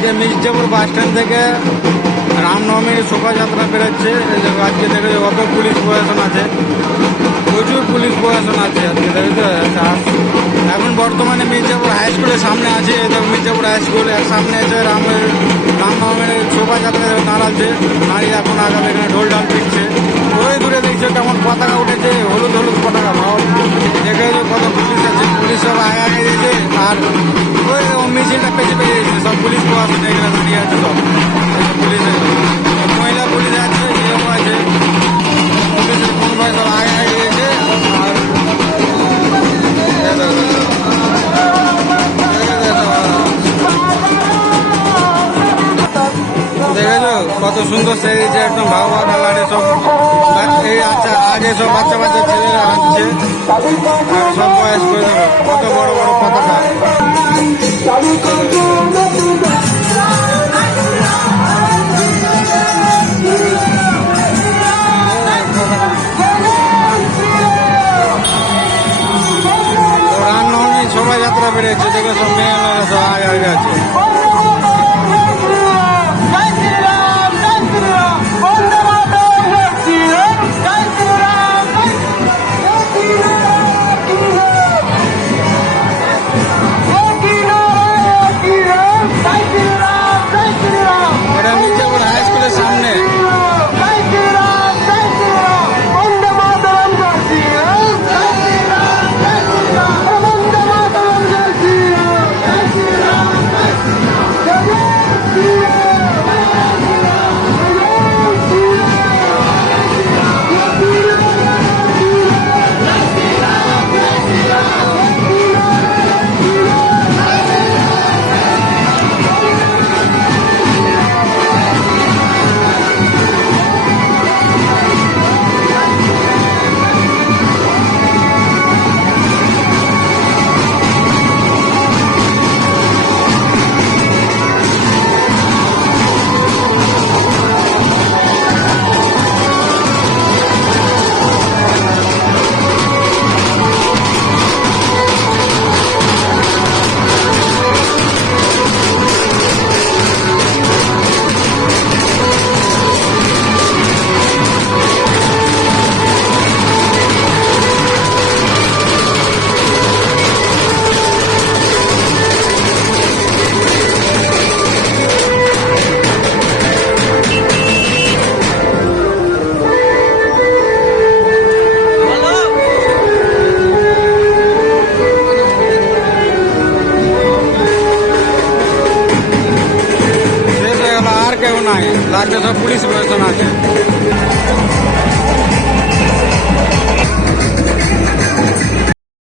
আজকে Mirzapur bus stand থেকে রামনবমীর শোভাযাত্রা বেরোচ্ছে। এই দেখো আজকে দেখো কত পুলিশ প্রশাসন আছে, প্রচুর পুলিশ প্রশাসন আছে আজকে দেখো। এখন বর্তমানে মির্জাপুর হাই স্কুলের সামনে আছে। এই দেখো মির্জাপুর হাই স্কুলের সামনে আছে রামনবমীর শোভাযাত্রা দাঁড়াচ্ছে। দাঁড়িয়ে এখন আগামী এখানে ঢোল ঢাল পিটছে। ওই দূরে দেখছো কেমন পতাকা উঠেছে, হলুদ হলুদ পতাকা ভাব। দেখে কত পুলিশ আছে, পুলিশ সব আগে আগে দিয়েছে। আর ওই মিছিলটা পেছে পেয়েছে সব পুলিশ প্রশাসন এখানে দাঁড়িয়ে আছে। সব পুলিশের মহিলা পুলিশ আছে, এরকম আছে। পুলিশের কোন ভাই সব আগে আগে দিয়েছে। আর দেখেছো কত সুন্দর সেজেছে, একদম ভাবা কালারে সব। এই আচ্ছা আগে সব বাচ্চা বাচ্চা ছেলেরা আসছে, আর সব বয়স করে দেবো কত বড় বড় পতাকা। রামনবমী শোভাযাত্রা বেড়েছে, দেখে সব মেয়েরা সব আগে আগে আছে। লাস্টে সব পুলিশ প্রশাসন আছে।